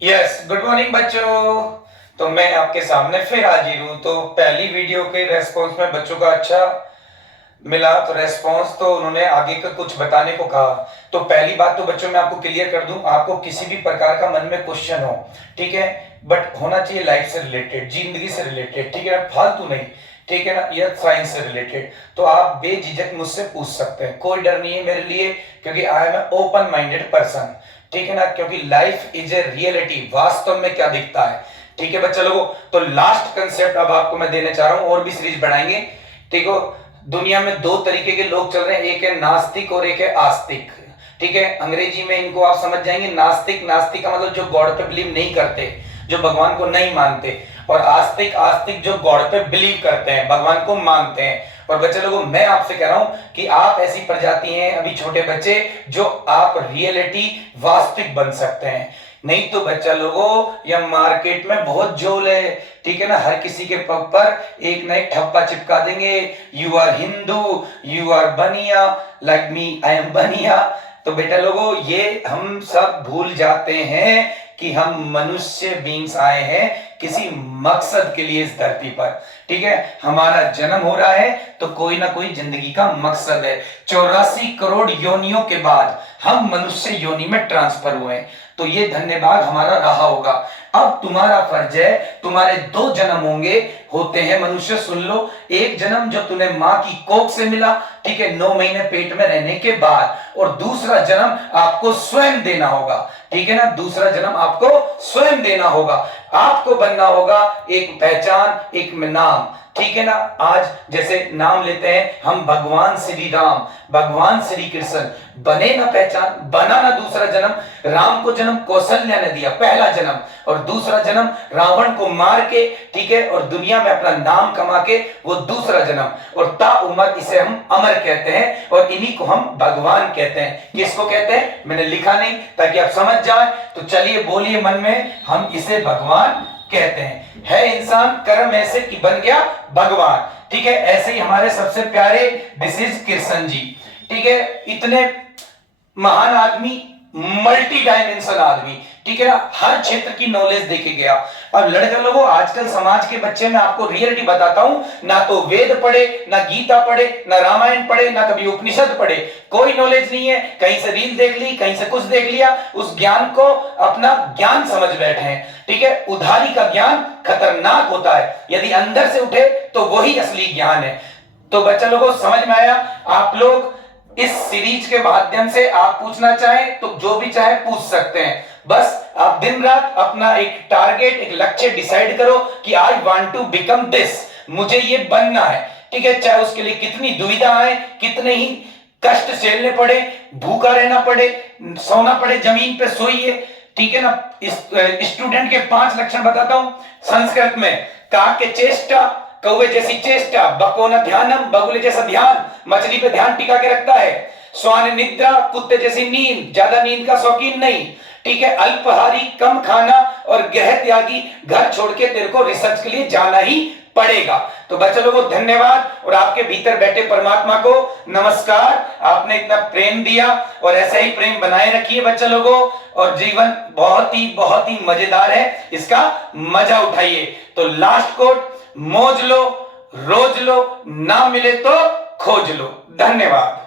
Yes, good morning बच्चों। तो मैं आपके सामने फिर हाजिर हूँ। तो पहली वीडियो के रेस्पॉन्स में बच्चों का अच्छा मिला, तो रेस्पॉन्स तो उन्होंने आगे का कुछ बताने को कहा। तो पहली बात तो बच्चों मैं आपको क्लियर कर दूं, आपको किसी भी प्रकार का मन में क्वेश्चन हो, ठीक है, बट होना चाहिए लाइफ से रिलेटेड, जिंदगी से रिलेटेड, ठीक है ना, फालतू नहीं, ठीक है ना, या साइंस से रिलेटेड, तो आप बेझिझक मुझसे पूछ सकते हैं, कोई डर नहीं है मेरे लिए, क्योंकि I am a open minded person, ठीक है ना, क्योंकि लाइफ इज ए रियलिटी, वास्तव में क्या दिखता है, ठीक है बच्चा लोगों। तो लास्ट कंसेप्ट अब आपको मैं देने चाह रहा हूं, और भी सीरीज बढ़ाएंगे, ठीक हो। दुनिया में दो तरीके के लोग चल रहे हैं, एक है नास्तिक और एक है आस्तिक, ठीक है। अंग्रेजी में इनको आप समझ जाएंगे, नास्तिक, नास्तिक का मतलब जो गॉड पे बिलीव नहीं करते, जो भगवान को नहीं मानते, और आस्तिक, आस्तिक जो गॉड पे बिलीव करते हैं, भगवान को मानते हैं। और बच्चे लोगों मैं आपसे कह रहा हूं कि आप ऐसी प्रजाति हैं, अभी छोटे बच्चे, जो आप रियलिटी वास्तविक बन सकते हैं। नहीं तो बच्चा लोगों यह मार्केट में बहुत झोल है, ठीक है ना, हर किसी के पग पर एक ना एक ठप्पा चिपका देंगे, you are Hindu, you are Baniya, like me I am Baniya. तो बेटा लोगों ये हम सब भूल जाते हैं कि हम मनुष्य बींग्स आए हैं किसी मकसद के लिए इस धरती पर, ठीक है। हमारा जन्म हो रहा है तो कोई ना कोई जिंदगी का मकसद है। 84 करोड़ योनियों के बाद हम मनुष्य योनि में ट्रांसफर हुए, तो ये धन्यवाद हमारा रहा होगा। अब तुम्हारा फर्ज है, तुम्हारे दो जन्म होते हैं मनुष्य, सुन लो। एक जन्म जो तुम्हें मां की कोख से मिला, ठीक है, 9 महीने पेट में रहने के बाद, और दूसरा जन्म आपको स्वयं देना होगा, ठीक है ना, दूसरा जन्म आपको स्वयं देना होगा। आपको बनना होगा एक पहचान, एक नाम, ठीक है ना। आज जैसे नाम लेते हैं हम, भगवान श्री राम, भगवान श्री कृष्ण, बने ना पहचान, बना ना दूसरा जन्म। राम को जन्म कौशल्या ने दिया, पहला जन्म, और दूसरा जन्म रावण को मार के, ठीक है, और दुनिया में अपना नाम कमा के, वो दूसरा जन्म। और ता उमर इसे हम अमर कहते हैं, और इन्हीं को हम भगवान कहते हैं। किसको कहते हैं मैंने लिखा नहीं, ताकि आप समझ जाए, तो चलिए बोलिए मन में, हम इसे भगवान कहते हैं। है इंसान कर्म ऐसे कि बन गया भगवान, ठीक है। ऐसे ही हमारे सबसे प्यारे दिस इज कृष्ण जी, ठीक है, इतने महान आदमी, मल्टी डायमेंशन आदमी, ठीक है ना, हर क्षेत्र की नॉलेज देके गया। अब लड़के लोगों आजकल समाज के बच्चे, मैं आपको रियलिटी बताता हूं, ना तो वेद पढ़े, ना गीता पढ़े, ना रामायण पढ़े, ना कभी उपनिषद पढ़े, कोई नॉलेज नहीं है। कहीं से रील देख ली, कहीं से कुछ देख लिया, उस ज्ञान को अपना ज्ञान समझ बैठे हैं, ठीक है। उधारी का ज्ञान खतरनाक होता है, यदि अंदर से उठे तो वही असली ज्ञान है। तो बच्चा लोगों समझ में आया? आप लोग इस सीरीज के माध्यम से आप पूछना चाहें तो जो भी चाहे पूछ सकते हैं। बस आप दिन रात अपना एक टारगेट, एक लक्ष्य डिसाइड करो कि I want to become this, मुझे ये बनना है, ठीक है। चाहे उसके लिए कितनी दुविधा आए, कितने ही कष्ट झेलने पड़े, भूखा रहना पड़े, सोना पड़े, जमीन पे सोइए, ठीक है ना। इस स्टूडेंट के 5 लक्षण बताता हूं संस्कृत में। काक के चेष्टा, कौवे जैसी चेष्टा, बको न ध्यानम, बगुले जैसा ध्यान, मछली पे ध्यान टिका के रखता है। स्वान निद्रा, कुत्ते जैसी नींद, ज्यादा नींद का शौकीन नहीं, ठीक है। अल्पहारी, कम खाना, और गृह त्यागी, घर छोड़ के तेरे को रिसर्च के लिए जाना ही पड़ेगा। तो बच्चों लोगों धन्यवाद, और आपके भीतर बैठे परमात्मा को नमस्कार, आपने इतना प्रेम दिया, और ऐसा ही प्रेम बनाए रखिए बच्चों लोगों। और जीवन बहुत ही मजेदार है, इसका मजा उठाइए। तो लास्ट कोट, मौज लो, रोज लो, ना मिले तो खोज लो। धन्यवाद।